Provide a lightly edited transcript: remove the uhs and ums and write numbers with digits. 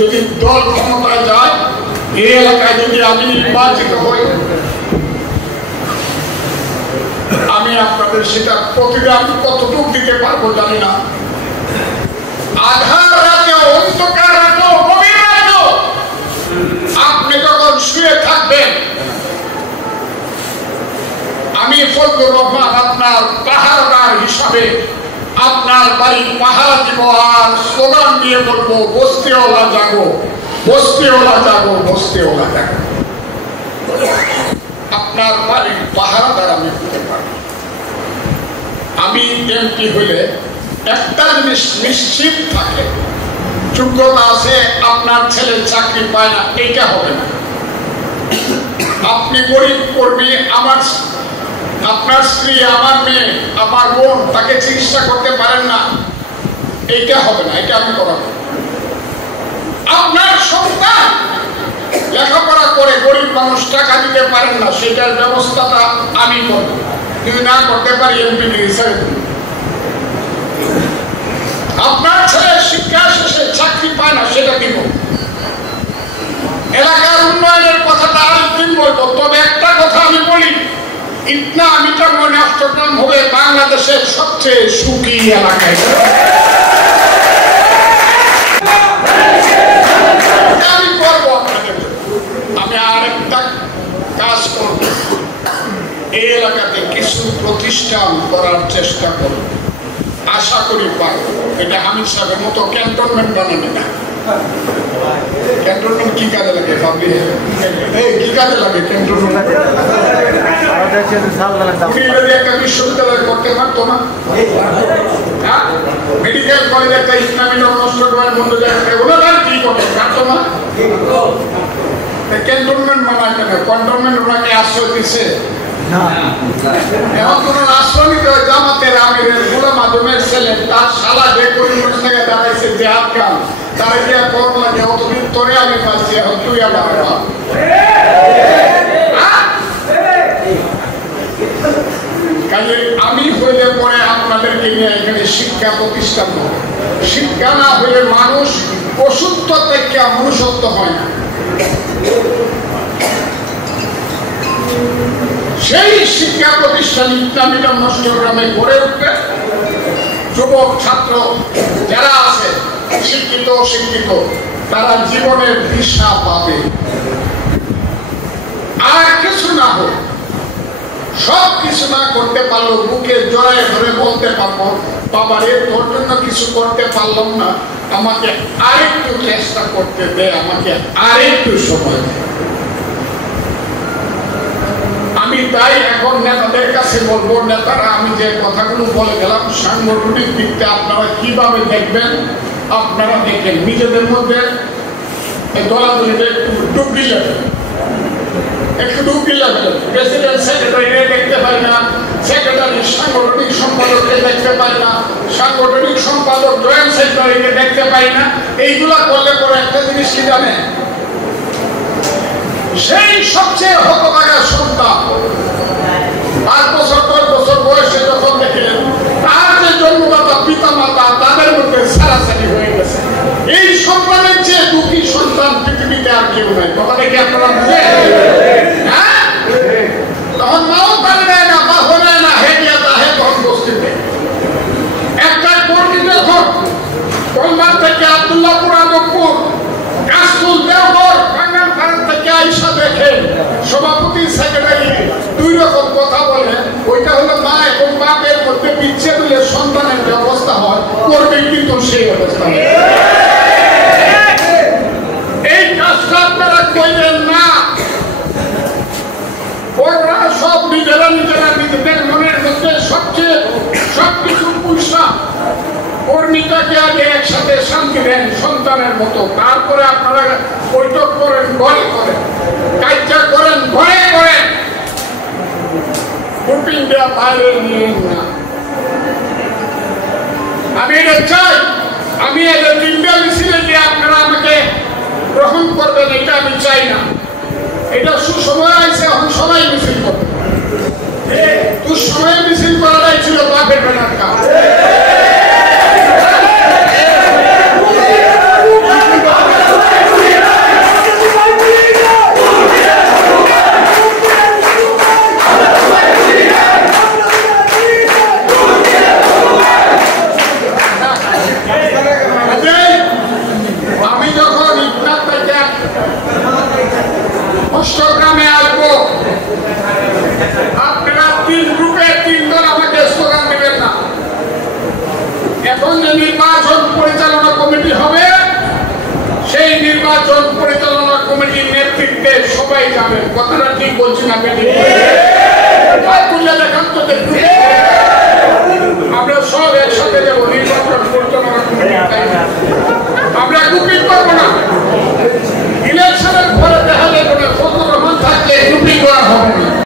যদি দল ক্ষমতায় যায়, এই এলাকায় যদি আমি নির্বাচিত হই, আমি আপনাদের সেটা প্রতিদান কতটুকু দিতে পারবো জানি না। আধার রাতে, অন্ধকার রাতে, গভীর রাতে আপনি যখন শুয়ে থাকবেন, আমি ফজলুর রহমান আপনার পাহারাদার হিসাবে আপনার বাড়ি পাহারা দিব আর স্লোগান দিয়ে বলবো, বস্তিওয়ালা জাগো, বস্তিওয়ালা জাগো, বস্তিওয়ালা জাগো। আপনার বাড়ির পাহারাদার আমি হতে পারি। আমি এমপি হইলে একটা জিনিস নিশ্চিত থাকে, যোগ্যতা আছে, আপনার ছেলে চাকরি পায় না, এইটা হবে না। আপনি গরিব কর্মী, আপনার স্ত্রী, আমার মেয়ে, আমার বোন, তাকে চিকিৎসা করতে পারেন না, এইটা হবে না, এটা আমি করাবো। আপনার সন্তান লেখাপড়া করে গরিব মানুষ টাকা দিতে পারেন না, সেটার ব্যবস্থাটা আমি করবো। যদি না করতে পারি এমপি হিসাবে, আপনার ছেলে শিক্ষা শেষে চাকরি পায় না, সেটা দিব। এলাকার উন্নয়নের কথাটা আরেকদিন বলবো, তবে একটা কথা আমি বলি, ইটনা মিটা মনে চট্টগ্রাম হবে বাংলাদেশের সবচেয়ে সুখী এলাকায়। আমি করবো আপনাদের, আমি আরেকটা কাজ করব, এই এলাকাতে কিছু প্রতিষ্ঠান করার চেষ্টা করব, আশা করি পারব। এটা হামিদ সাহেবের মতো ক্যান্টনমেন্ট বানাবে না। ক্যান্টনমেন্ট কি কাজে লাগে ভাবলি? কি কাজে লাগে ক্যান্টনমেন্ট? একটা বিশ্ববিদ্যালয় করতে পারতো না? মেডিকেল কলেজ একটা ইসলামী নষ্ট করার বন্ধ জায়গায় ওনারা কি করতে পারতো না? ক্যান্টনমেন্ট বানায় কেন? ক্যান্টনমেন্ট ওনাকে আশ্রয় দিচ্ছে। এখন কোন আশ্রয় নিতে হয় জামাতের আমিরের গোলাম আজমের ছেলে, তার শালা যে করিমগঞ্জ থেকে দাঁড়াইছে যে আটকাল, তারা গিয়া কম লাগে অতদিন তোরে আমি পাচ্ছি, এখন তুই আমার কাজে আমি হইলে পরে আপনাদেরকে নিয়ে এখানে শিক্ষা প্রতিষ্ঠান হবে। শিক্ষা না হলে মানুষ পশুত্ব থেকে মনুষ্যত্ব হয় না। সেই শিক্ষা প্রতিষ্ঠান ইসলামীরা চট্টগ্রামে গড়ে উঠবে। যুবক ছাত্র যারা আছে, শিক্ষিত অশিক্ষিত, তারা জীবনের দিশা পাবে। আর কিছু না হোক, সব কিছু না করতে পারলো, বুকে জড়ায় ধরে বলতে পারবো, বাবারে তোর জন্য কিছু করতে পারলাম না, আমাকে আরেকটু চেষ্টা করতে দে, আমাকে আরেকটু সময় দে। আমি তাই এখন নেতাদের কাছে বলবো, নেতারা আমি যে কথাগুলো বলে গেলাম সাংগঠনিক দিকটা আপনারা কিভাবে দেখবেন, আপনারা দেখেন। নিজেদের মধ্যে দলাদলিতে একটু ডুবি যাবে, একটু ডুবি যাবে। প্রেসিডেন্ট সেক্রেটারিকে দেখতে পাই না, সেক্রেটারি সাংগঠনিক সম্পাদককে দেখতে পাই না, সাংগঠনিক সম্পাদক জয়েন্ট সেক্রেটারিকে দেখতে পাই না। এইগুলা করলে পরে একটা জিনিস কি জানে, সেই সবচেয়ে হতভাগা সন্তান 5 বছর 10 বছর বয়সে যখন দেখলেন তার যে জন্মদাতা পিতা মাতা তাদের মধ্যে সারাসারি হয়ে গেছে, এই সন্তানের চেয়ে দুঃখী সন্তান পৃথিবীতে আর কেউ নাই। কথাটা কি আপনারা বুঝে? হ্যাঁ, তখন মাও পারে নেয় না, বা হলে না, হেডিয়া তাহে তখন বস্তিতে একটা কর্মী যখন কলমার থেকে আব্দুল্লাহপুর, আদমপুর, কাশফুল, দেওঘর, থেকে আইসা দেখে সভাপতি সেক্রেটারি 2 রকম কথা বলে, ওইটা হলো মা এবং বাপের মধ্যে বিচ্ছেদ হলে সন্তানের যে অবস্থা হয়, করবে কিন্তু সেই অবস্থা। এই কাজটা আপনারা করবেন না। ওরা সব নিজেরা নিজেদের মনের মধ্যে সবচেয়ে সবকিছু পুষা কর্মীটাকে আগে একসাথে শান্তি দেন সন্তানের মতো, তারপরে আপনারা বৈঠক করেন ঘরে করেন, কাজটা করেন ঘরে করেন, গ্রুপিং দেওয়া বাইরে নিয়ে না। আমি এটা চাই, আমি এদের তিনটা মিছিলে দিয়ে আপনারা আমাকে গ্রহণ করবেন, এটা আমি চাই না। এটা সুসময় আছে, এখন সবাই মিছিল করবে। দুঃসময়ে মিছিল করাটাই ছিল বাপের বেলার কাজ। সবাই যাবেন। কথাটা ঠিক বলছি না? খুলে দেখান তো